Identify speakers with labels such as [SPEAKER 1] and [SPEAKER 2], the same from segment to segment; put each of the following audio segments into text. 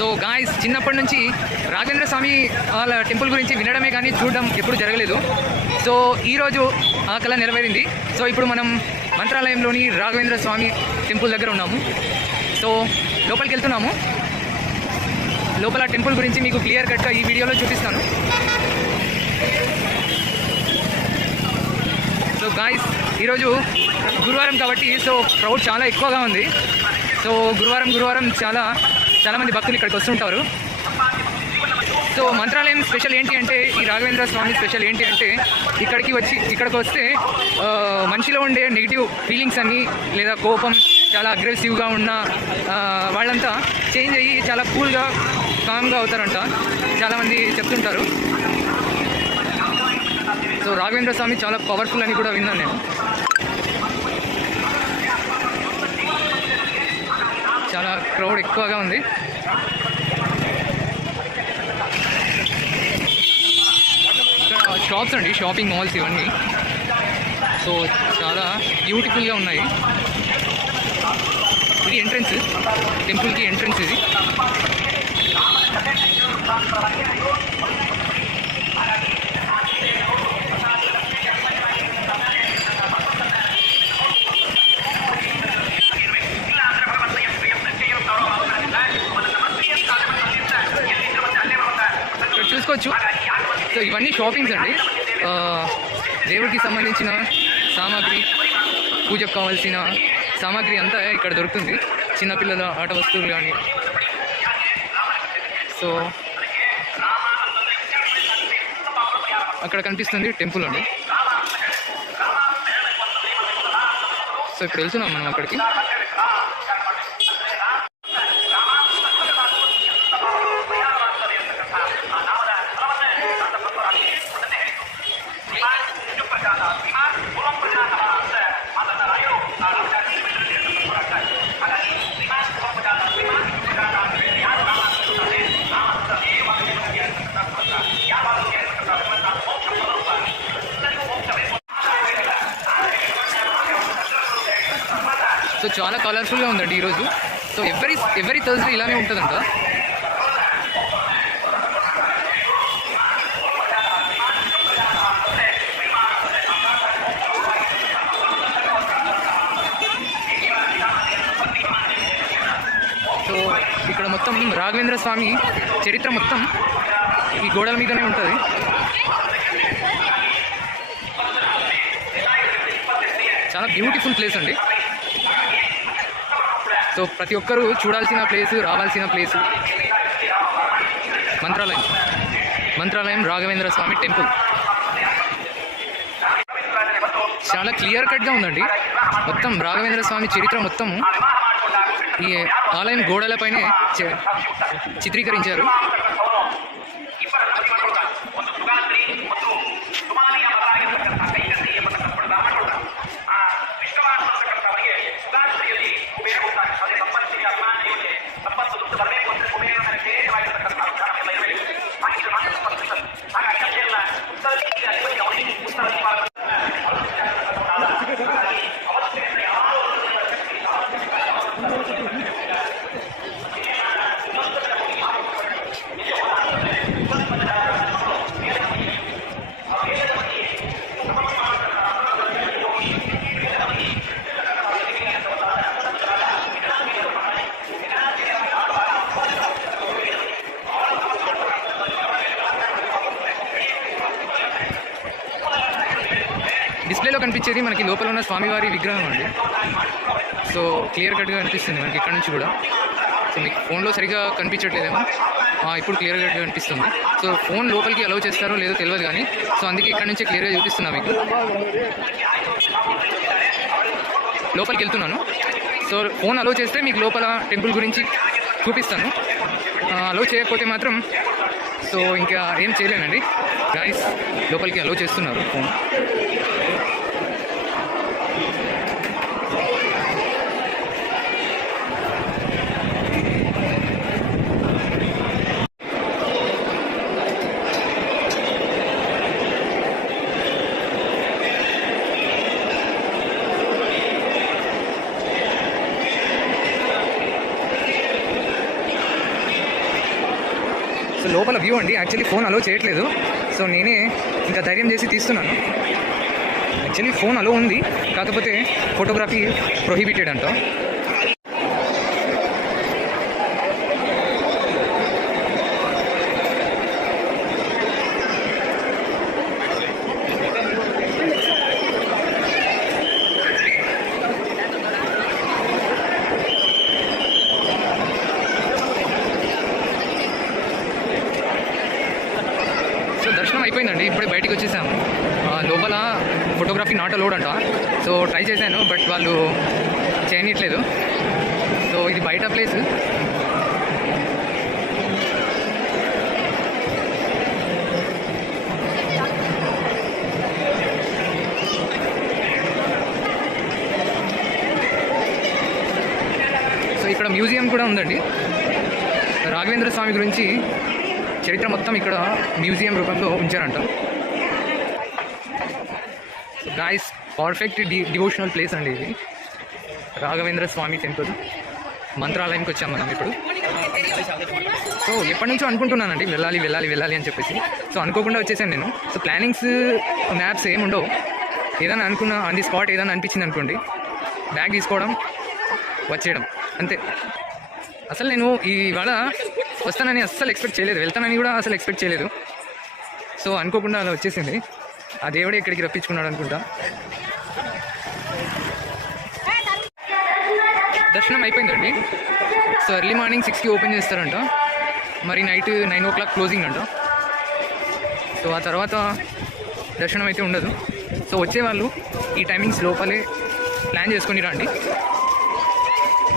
[SPEAKER 1] So guys చిన్నప్పటి నుంచి రాజేంద్ర స్వామి వాళ్ళ టెంపుల్ గురించి వినడమే కానీ చూడడం ఎప్పుడు జరగలేదు. సో ఈరోజు ఆ కళ నెరవేరింది. సో ఇప్పుడు మనం మంత్రాలయంలోని రాఘవేంద్ర స్వామి టెంపుల్ దగ్గర ఉన్నాము. సో లోపలికి వెళ్తున్నాము. లోపల టెంపుల్ గురించి మీకు క్లియర్ కట్గా ఈ వీడియోలో చూపిస్తాను. సో గాయస్ ఈరోజు గురువారం కాబట్టి సో క్రౌడ్ చాలా ఎక్కువగా ఉంది. సో గురువారం గురువారం చాలా చాలామంది భక్తులు ఇక్కడికి వస్తుంటారు సో మంత్రాలయం స్పెషల్ ఏంటి అంటే ఈ రాఘవేంద్ర స్వామి స్పెషల్ ఏంటి అంటే ఇక్కడికి వచ్చి ఇక్కడికి వస్తే మనిషిలో ఉండే నెగిటివ్ ఫీలింగ్స్ అన్ని లేదా కోపం చాలా అగ్రెసివ్గా ఉన్న వాళ్ళంతా చేంజ్ అయ్యి చాలా కూల్గా కామ్గా అవుతారంట. చాలామంది చెప్తుంటారు. సో రాఘవేంద్ర స్వామి చాలా పవర్ఫుల్ అని కూడా విన్నాను నేను. చాలా క్రౌడ్ ఎక్కువగా ఉంది. ఇక్కడ షాప్స్ అండి షాపింగ్ మాల్స్ ఇవన్నీ. సో చాలా బ్యూటిఫుల్గా ఉన్నాయి. ఇది ఎంట్రన్స్ టెంపుల్కి ఎంట్రన్స్ ఇది. తీసుకోవచ్చు. సో ఇవన్నీ షాపింగ్స్ అండి. దేవుడికి సంబంధించిన సామాగ్రి పూజకు కావాల్సిన సామాగ్రి అంతా ఇక్కడ దొరుకుతుంది. చిన్నపిల్లల ఆట వస్తువులు కానీ సో అక్కడ కనిపిస్తుంది టెంపుల్ అండి. సో ఇప్పుడు వెళ్తున్నాం మనం అక్కడికి. సో చాలా కలర్ఫుల్గా ఉందండి ఈరోజు. సో ఎవరీ ఎవరీ థర్స్డే ఇలానే ఉంటుందంట. సో ఇక్కడ మొత్తం రాఘవేంద్ర స్వామి చరిత్ర మొత్తం ఈ గోడల మీదనే ఉంటుంది. చాలా బ్యూటిఫుల్ ప్లేస్ అండి. సో ప్రతి ఒక్కరూ చూడాల్సిన ప్లేస్ రావాల్సిన ప్లేస్. మంత్రాలయం. మంత్రాలయం రాఘవేంద్ర స్వామి టెంపుల్. చాలా క్లియర్ కట్గా ఉందండి. మొత్తం రాఘవేంద్ర స్వామి చరిత్ర మొత్తం ఈ ఆలయం గోడలపైనే చిత్రీకరించారు. డిస్ప్లేలో కనిపించేది మనకి లోపల ఉన్న స్వామివారి విగ్రహం అండి. సో క్లియర్ కట్గా కనిపిస్తుంది మనకి ఇక్కడ నుంచి కూడా. సో మీకు ఫోన్లో సరిగా కనిపించట్లేదేమో. ఇప్పుడు క్లియర్ కట్గా కనిపిస్తుంది. సో ఫోన్ లోపలికి అలౌ చేస్తారో లేదో తెలియదు కానీ సో అందుకే ఇక్కడ నుంచే క్లియర్గా చూపిస్తున్నా మీకు. లోపలికి వెళ్తున్నాను. సో ఫోన్ అలో చేస్తే మీకు లోపల టెంపుల్ గురించి చూపిస్తాను. అలో చేయకపోతే మాత్రం సో ఇంకా ఏం చేయలేనండి. గాయస్ లోపలికి అలో చేస్తున్నారు. ఫోన్ లోపల వ్యూ అండి. యాక్చువల్లీ ఫోన్ అలో చేయట్లేదు. సో నేనే ఇంకా ధైర్యం చేసి తీస్తున్నాను. యాక్చువల్లీ ఫోన్ అలో ఉంది. కాకపోతే ఫోటోగ్రఫీ ప్రొహిబిటెడ్ అంట సో దర్శనం అయిపోయిందండి ఇప్పుడే బయటకు వచ్చేసాము లోపల ఫోటోగ్రఫీ నాట్ అలౌడ్ అంట. సో ట్రై చేశాను బట్ వాళ్ళు చేయనట్లేదు సో ఇది బయట ప్లేస్ సో ఇక్కడ మ్యూజియం కూడా ఉందండి. రాఘవేంద్ర స్వామి గురించి చరిత్ర మొత్తం ఇక్కడ మ్యూజియం రూపంలో ఉంచారంట. గాయస్ పర్ఫెక్ట్ డి డివోషనల్ ప్లేస్ అండి ఇది. రాఘవేంద్ర స్వామి టెంపుల్. మంత్రాలయంకి వచ్చాం మనం ఇప్పుడు. సో ఎప్పటి నుంచో అనుకుంటున్నానండి వెళ్ళాలి వెళ్ళాలి వెళ్ళాలి అని చెప్పేసి. సో అనుకోకుండా వచ్చేసాను నేను. సో ప్లానింగ్స్ మ్యాప్స్ ఏమి ఉండవు. ఏదైనా అనుకున్న ఆన్ ది స్పాట్ ఏదైనా అనిపించింది అనుకోండి బ్యాగ్ తీసుకోవడం వచ్చేయడం అంతే. అసలు నేను ఇవాళ వస్తానని అస్సలు ఎక్స్పెక్ట్ చేయలేదు. వెళ్తానని కూడా అసలు ఎక్స్పెక్ట్ చేయలేదు. సో అనుకోకుండా అలా వచ్చేసింది. ఆ దేవుడే ఇక్కడికి రప్పించుకున్నాడు అనుకుంటా. దర్శనం అయిపోయిందండి. సో ఎర్లీ మార్నింగ్ సిక్స్కి ఓపెన్ చేస్తారంట. మరి night nine o'clock closing అంట. సో ఆ తర్వాత దర్శనం అయితే ఉండదు. సో వచ్చేవాళ్ళు ఈ టైమింగ్స్ లోపలే ప్లాన్ చేసుకొని రండి.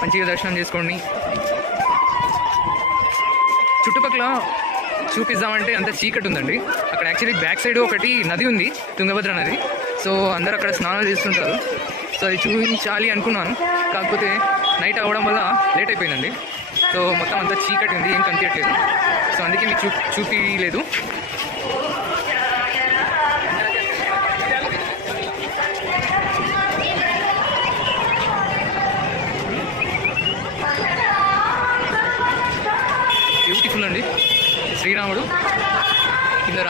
[SPEAKER 1] మంచిగా దర్శనం చేసుకోండి. చుట్టుపక్కల చూపిద్దామంటే అంత చీకటి ఉందండి. అక్కడ యాక్చువల్లీ బ్యాక్ సైడ్ ఒకటి నది ఉంది తుంగభద్ర నది. సో అందరు అక్కడ స్నానాలు చేస్తుంటారు. సో అది చూపించాలి అనుకున్నాను. కాకపోతే నైట్ అవ్వడం వల్ల లేట్ అయిపోయిందండి. సో మొత్తం అంతా చీకటి ఉంది ఏం కనిపించట్లేదు. సో అందుకే మీకు చూ చూపించలేదు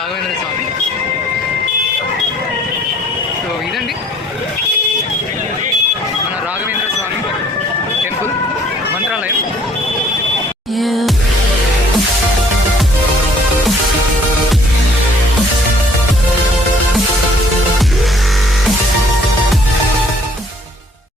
[SPEAKER 1] బ్యూటిఫుల్ అండి